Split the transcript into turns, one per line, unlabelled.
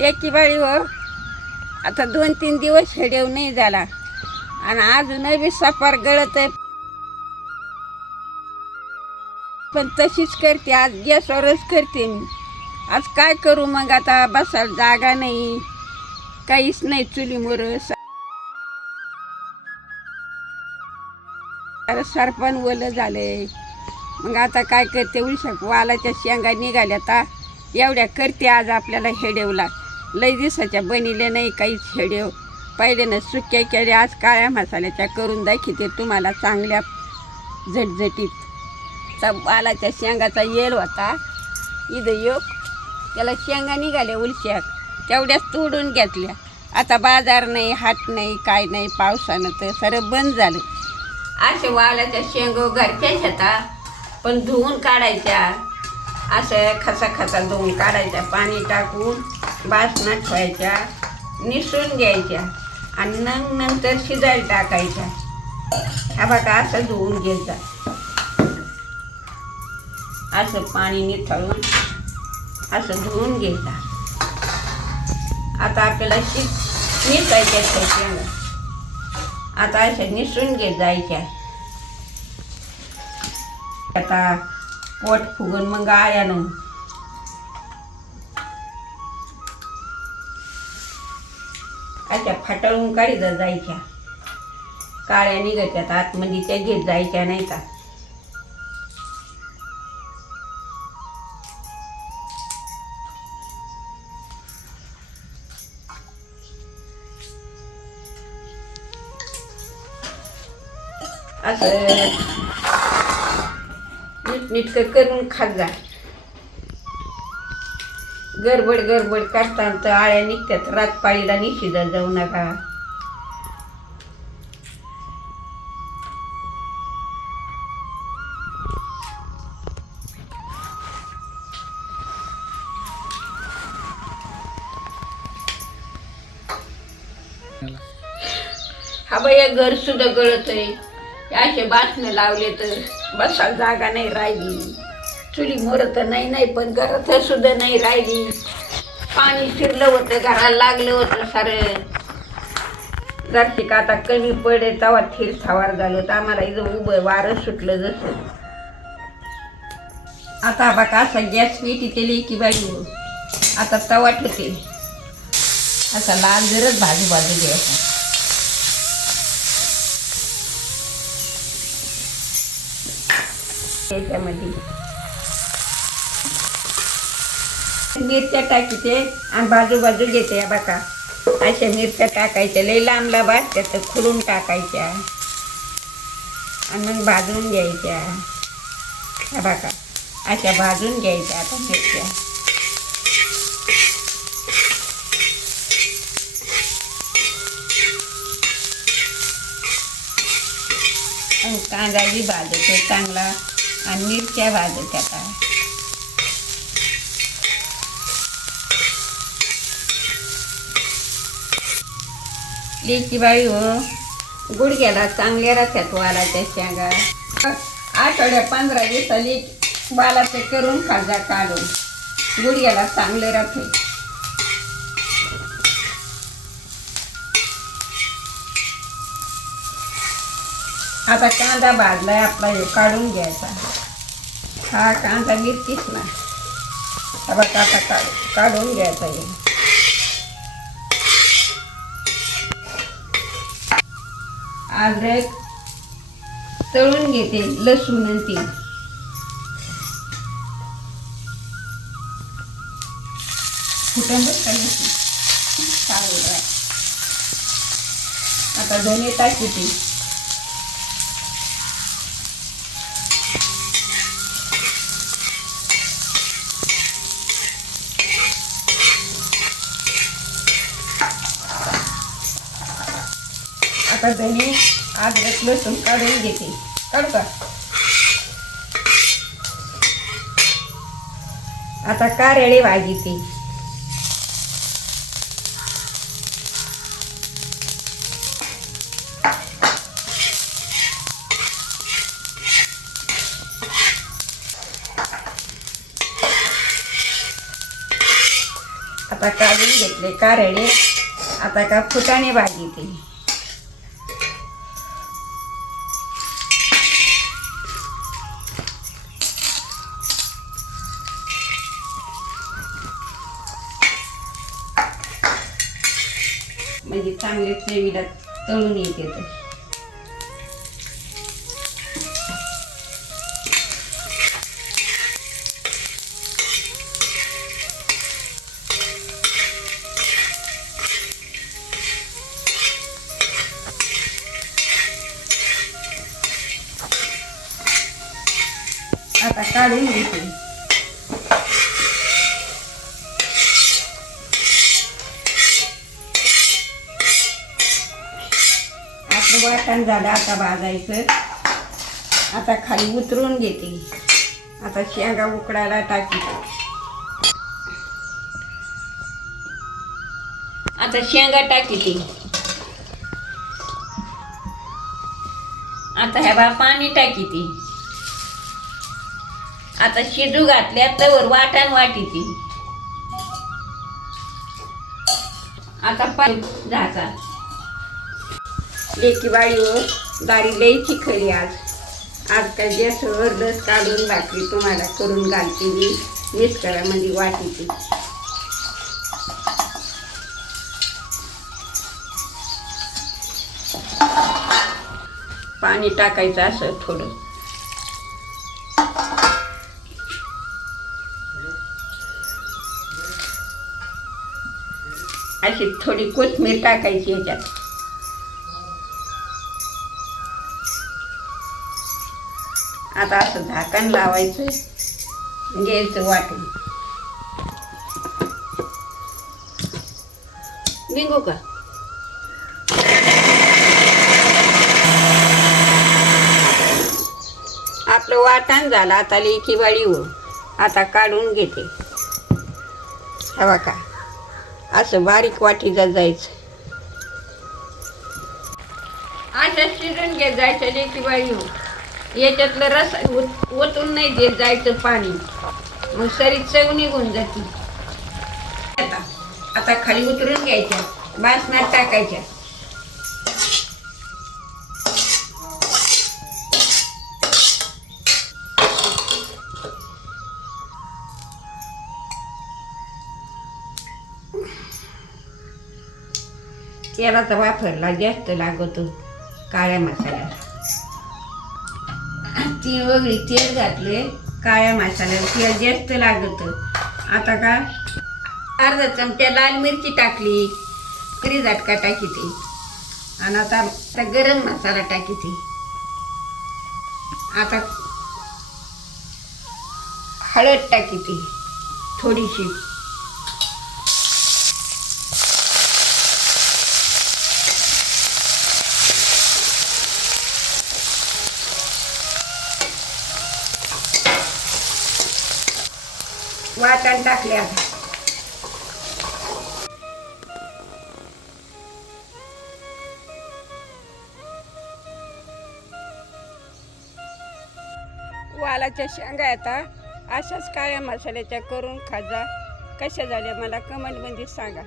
एकी बाळी हो. आता दोन तीन दिवस हेडेव नाही झाला. आणि अजूनही बी सफार गळत आहे. पण तशीच करते. आज गॅसवरच करते मी. आज काय करू मग आता? बसायला जागा नाही. काहीच नाही चुलीमोर सरपण ओलं झालंय. मग आता काय करते? उलशक वालाच्या शेंगा निघाल्या आता एवढ्या करते आज आपल्याला हेडेवला. लई दिवसाच्या बनिले नाही काहीच हेडेव पहिले ना सुक्या केल्या आज काळ्या मसाल्याच्या करून दाखवते तुम्हाला चांगल्या झटझटीत. बालाच्या वालाच्या शेंगाचा येल होता. इथं योग त्याला शेंगा निघाल्या उलशाक तेवढ्याच तोडून घेतल्या. आता बाजार नाही हाट नाही काय नाही पावसानं तर सरं बंद झालं. असे वालाच्या शेंगो घरच्या होता पण धुवून काढायच्या. असं खसा खसा धुवून काढायच्या पाणी टाकून. बासना ठेवायच्या निसून घ्यायच्या आणि नंग नंतर शिजायला टाकायच्या. ह्या बघा असं धुवून घ्यायचा. असं पाणी निथळून असं धुवून घ्यायचा. आता आपल्याला शि निसायच्या त्या आता अशा निसून घे जायच्या. आता पोट फुगून मग आळ्यानं अशा फाटळून जर जायच्या. काळ्या निघत्यात आतमध्ये त्या घेत जायच्या नाही का? असं नीटनीटकं करून खात जा. गडबड गडबड काढतात तर आळ्या निघतात रात पाळीला निशिदा जाऊ नका. हा बाई घर सुद्धा गळत आहे असे बासने लावले तर बसायला जागा नाही राहिली. चुली मोर तर नाही नाही पण घरात सुद्धा नाही राहिली. पाणी शिरलं होतं घराला लागलं होतं सारं. जरशी आता कमी पडे तवा थीर थावार झालं तर आम्हाला इथं उभं वारं सुटलं जसं. आता बघा असा गॅस पेटी केली की बाई आता तवा ठेवते. असा लाल जरच भाजू बाजू घ्यायचा त्याच्यामध्ये मिरच्या टाकीचे आणि बाजू बाजू घेते या बघा अशा मिरच्या टाकायच्या. लई लांब लांब असतात तर खुडून टाकायच्या. आणि मग भाजून घ्यायच्या. बघा अशा भाजून घ्यायच्या आता मिरच्या. कांदाही कांदा बी भाजतो चांगला. आणि मिरच्या भाजत आता. लेची बाई हो? गुडघ्याला चांगल्या राहतात वालाच्या शेंगा आठवड्या पंधरा दिवसाली वालाचे करून खाजा काढून. गुडघ्याला चांगले राहते आता कांदा भाजलाय आपला हे काढून घ्यायचा. हा कांदा मिरचीच ना बघा आता काढून घ्यायचा हे. अद्रक तळून घेते लसूण आणि ती कुठं बसता लसूण आता धने टाकते आता धने अद्रक लसूण काढून घेते. काढू का? आता कारळे भाजी आता काढून घेतले कारळे. आता का फुटाणे भाजी ती चांगले चवीला तळून येते तर आता काढून घेते आपलं वाटण झालं आता भाजायचं आता खाली उतरून घेते. आता शेंगा उकडायला टाकी. आता शेंगा टाकी ती आता ह्या बा पाणी टाकी ती आता शिजू घातल्या तर वाटण वाटी ती आता पाणी झाका लेकी बाळीवर दारी हो. लई चिखली आज. आज काय गॅसवर लस काढून भाकरी तुम्हाला करून घालते मी. मिसकरामध्ये म्हणजे वाटीची. पाणी टाकायचं असं थोडं. अशी थोडी कोथमीर टाकायची याच्यात. आता असं झाकण लावायचं घ्यायचं वाटून. निघू का? आपलं वाटण झालं आता लेकी बाळी हो आता काढून घेते. हवा का असं बारीक वाटीचा जायचं. असं शिरून घेत जायचं लेकी बाळी हो याच्यातलं रस ओतून नाही देत जायचं पाणी. मग सरी चव निघून जाते. आता आता खाली उतरून घ्यायच्या बासनात टाकायच्या. तेलाचा वापरला जास्त लागतो काळ्या मसाल्या तीन वगळी तेल घातले काळ्या मसाल्याला. तेल जास्त लागत. आता का अर्धा चमचा लाल मिरची टाकली. तरी झटका टाकी ती. आणि आता आता गरम मसाला टाकी ती. आता हळद टाकी ती. थोडीशी. वाटण टाकले वालाच्या शेंगा आता अशाच काळ्या मसाल्याच्या करून खाजा. कशा झाल्या मला कमेंटमध्ये सांगा.